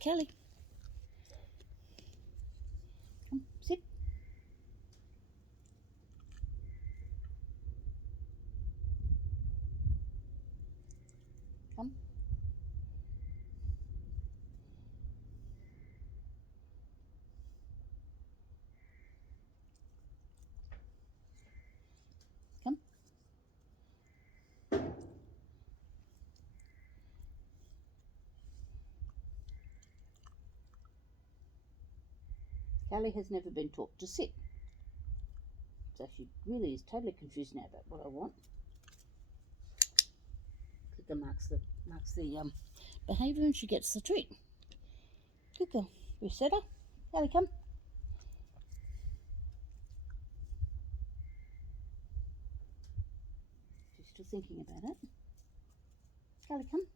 Cailin. Come, sit. Come. Come. Cailin has never been taught to sit. So she really is totally confused now about what I want. Clicker marks the behaviour and she gets the treat. Good girl. Reset her. Cailin, come. She's still thinking about it. Cailin, come.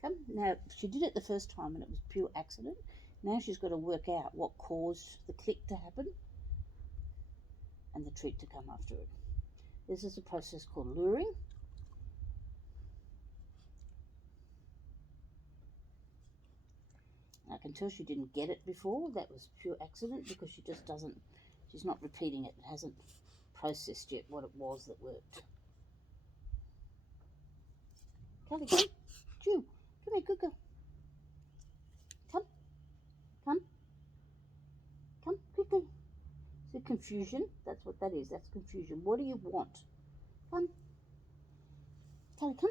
Come. Now, she did it the first time and it was pure accident. Now she's got to work out what caused the click to happen and the treat to come after it. This is a process called luring. I can tell she didn't get it before. That was pure accident because she just doesn't, she's not repeating it. It hasn't processed yet what it was that worked. Cailin, come. Chew. Come here, good girl. Come. Come. Come, quickly. Is it confusion? That's what that is. That's confusion. What do you want? Come. Cailin, come.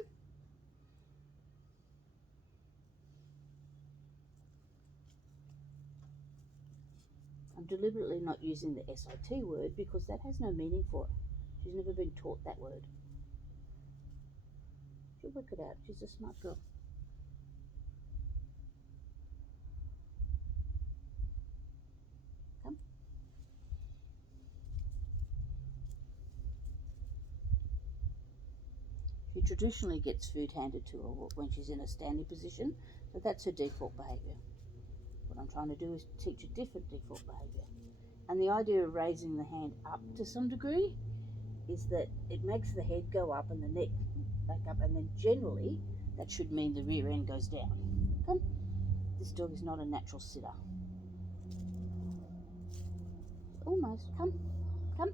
I'm deliberately not using the SIT word because that has no meaning for her. She's never been taught that word. She'll work it out. She's a smart girl. Come. She traditionally gets food handed to her when she's in a standing position, but that's her default behaviour. What I'm trying to do is teach a different default behaviour. And the idea of raising the hand up to some degree is that it makes the head go up and the neck back up, and then generally that should mean the rear end goes down. Come. This dog is not a natural sitter. Almost. Come. Come.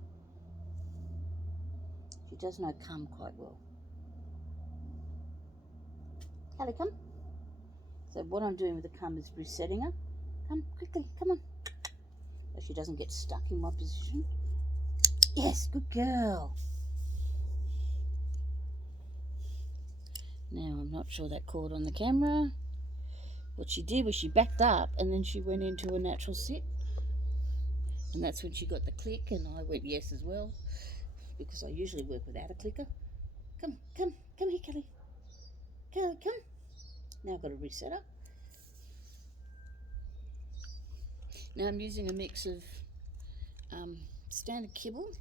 She does know come quite well. Cailin, come. So what I'm doing with the come is resetting her. Come, quickly, come on. So she doesn't get stuck in my position. Yes, good girl. Now, I'm not sure that caught on the camera. What she did was she backed up and then she went into a natural sit. And that's when she got the click, and I went yes as well, because I usually work without a clicker. Come here, Cailin. Cailin, come. Now I've got to reset her. Now I'm using a mix of standard kibble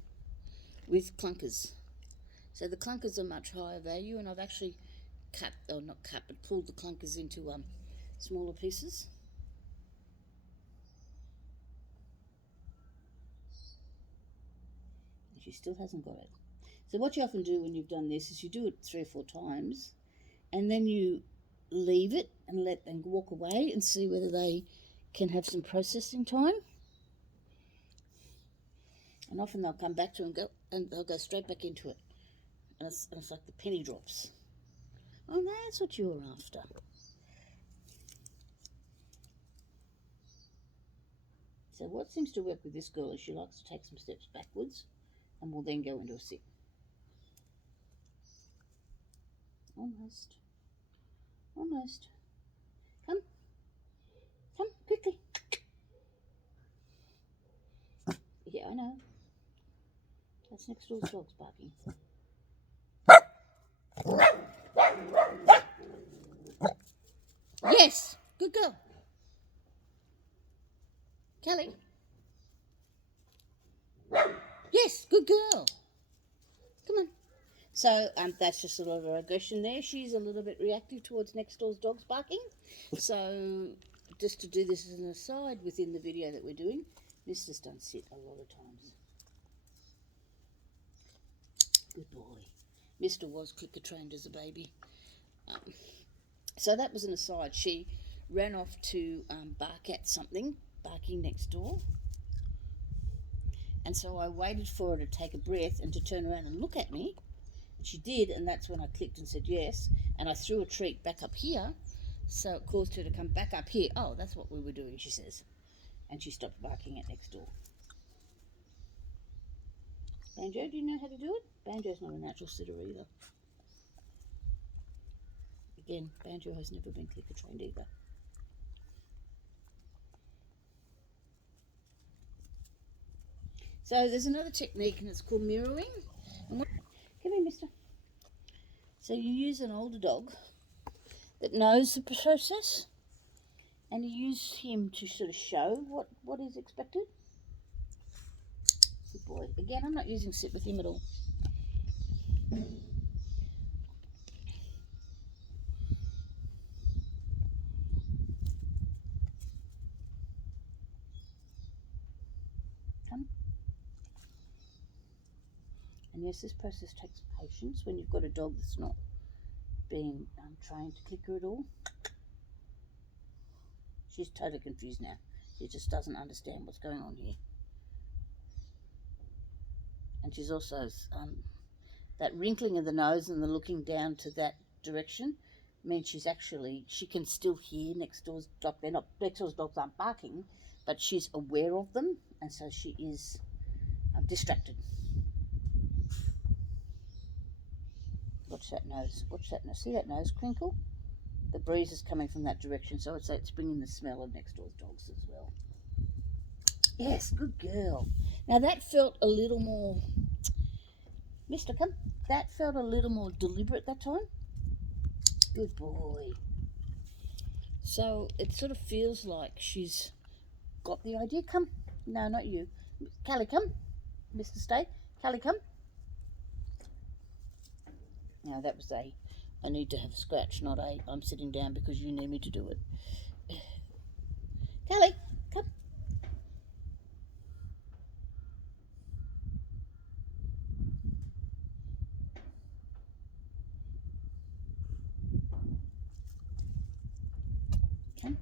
with clunkers. So the clunkers are much higher value, and I've actually pulled the clunkers into smaller pieces. She still hasn't got it. So what you often do when you've done this is you do it 3 or 4 times, and then you leave it and let them walk away and see whether they can have some processing time. And often they'll come back to it and they'll go straight back into it. And it's like the penny drops. Oh, that's what you were after. So what seems to work with this girl is she likes to take some steps backwards and will then go into a sit. Almost. Almost. Come. Come, quickly. Yeah, I know. That's next door's dog's barking. Yes, good girl. Cailin. Yes, good girl. Come on. So that's just a lot of aggression there. She's a little bit reactive towards next door's dog's barking. So just to do this as an aside within the video that we're doing, Mister's done sit a lot of times. Good boy. Mister was clicker trained as a baby. So that was an aside. She ran off to bark at something, barking next door. And so I waited for her to take a breath and to turn around and look at me. And she did, and that's when I clicked and said yes. And I threw a treat back up here, so it caused her to come back up here. Oh, that's what we were doing, she says. And she stopped barking at next door. Banjo, do you know how to do it? Banjo's not a natural sitter either. Again, Banjo has never been clicker trained either. So there's another technique, and it's called mirrowing. Come here, mister. So you use an older dog that knows the process, and you use him to sort of show what is expected. Good boy. Again, I'm not using sit with him at all. Come. And yes, this process takes patience when you've got a dog that's not being trained to clicker at all. She's totally confused now. She just doesn't understand what's going on here. And she's also, that wrinkling of the nose and the looking down to that direction means she can still hear next door's dog. Next door's dogs aren't barking, but she's aware of them, and so she is distracted. Watch that nose. Watch that nose. See that nose crinkle? The breeze is coming from that direction, so I'd say it's bringing the smell of next door's dogs as well. Yes, good girl. Now that felt a little more, Mister, come. That felt a little more deliberate that time. Good boy. So it sort of feels like she's got the idea. Come. No, not you. Callie, come. Mr. Stay. Callie, come. Now that was I need to have a scratch, not I'm sitting down because you need me to do it. Callie, come. Come.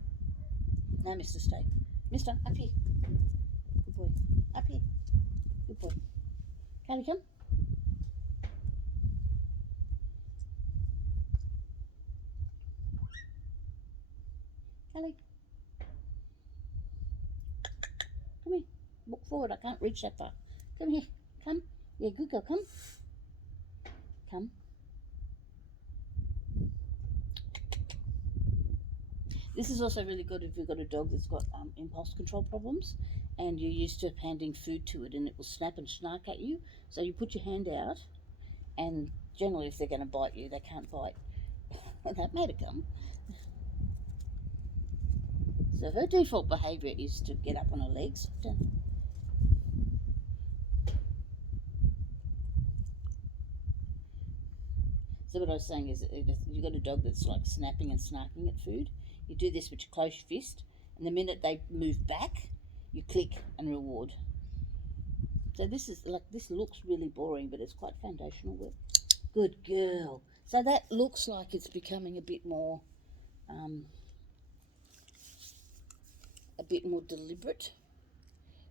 Now, Mr. Stay. Mister, up here. Good boy. Up here. Good boy. Callie, come. Callie. Come here. Walk forward. I can't reach that far. Come here. Come. Yeah, good girl. Come. Come. This is also really good if you've got a dog that's got impulse control problems and you're used to handing food to it and it will snap and snark at you. So you put your hand out, and generally if they're going to bite you, they can't bite. That made it come. So her default behaviour is to get up on her legs. So what I was saying is, if you've got a dog that's like snapping and snarking at food, you do this with your close fist, and the minute they move back, you click and reward. So this looks really boring, but it's quite foundational work. Good girl. So that looks like it's becoming a bit more deliberate.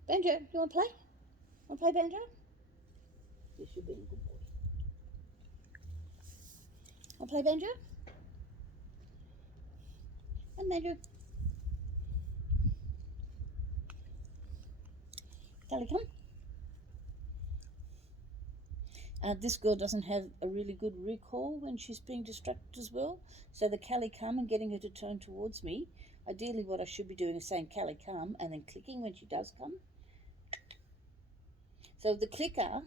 Banjo, do you want to play? Want to play, Banjo? Yes, you're being a good boy. Want to play, Banjo? And Banjo. Callie, come. This girl doesn't have a really good recall when she's being distracted as well. So the Callie come and getting her to turn towards me. Ideally what I should be doing is saying Callie come and then clicking when she does come. So the clicker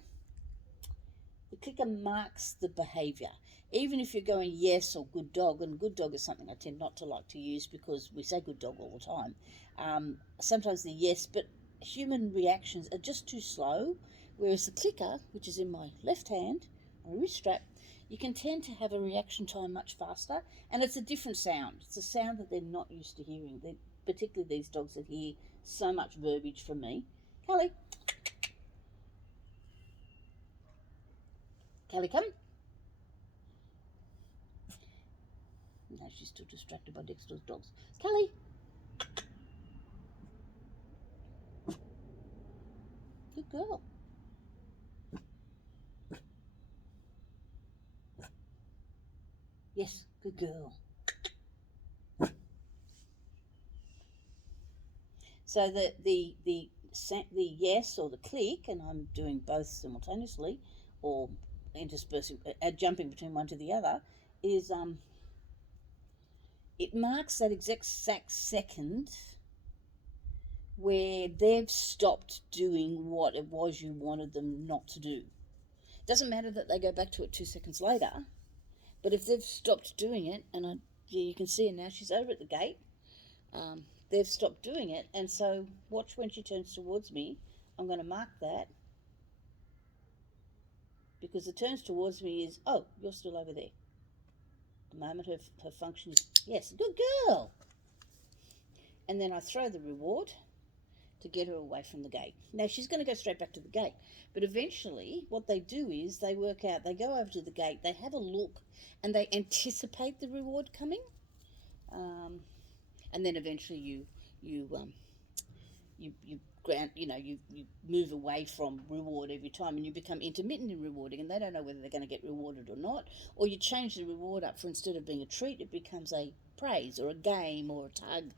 marks the behaviour. Even if you're going yes or good dog, and good dog is something I tend not to like to use because we say good dog all the time. Sometimes the yes, but human reactions are just too slow. Whereas the clicker, which is in my left hand, my wrist strap, you can tend to have a reaction time much faster, and it's a different sound. It's a sound that they're not used to hearing. Particularly these dogs that hear so much verbiage from me. Callie. Callie, come. No, she's still distracted by Dexter's dogs. Kelly! Good girl. Yes, good girl. So the yes or the click, and I'm doing both simultaneously, or interspersing, jumping between one to the other, is it marks that exact second where they've stopped doing what it was you wanted them not to do. It doesn't matter that they go back to it 2 seconds later, but if they've stopped doing it, and you can see her now, she's over at the gate. They've stopped doing it, and so watch when she turns towards me. I'm going to mark that, because the turns towards me is, oh, you're still over there. The moment her function is, yes, good girl. And then I throw the reward to get her away from the gate. Now, she's going to go straight back to the gate, but eventually what they do is they work out, they go over to the gate, they have a look, and they anticipate the reward coming, and then eventually you grant, you move away from reward every time, and you become intermittent in rewarding, and they don't know whether they're going to get rewarded or not, or you change the reward up, for instead of being a treat, it becomes a praise or a game or a tug,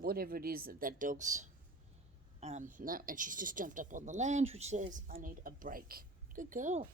whatever it is that dog's. No, and she's just jumped up on the lounge, which says, I need a break. Good girl.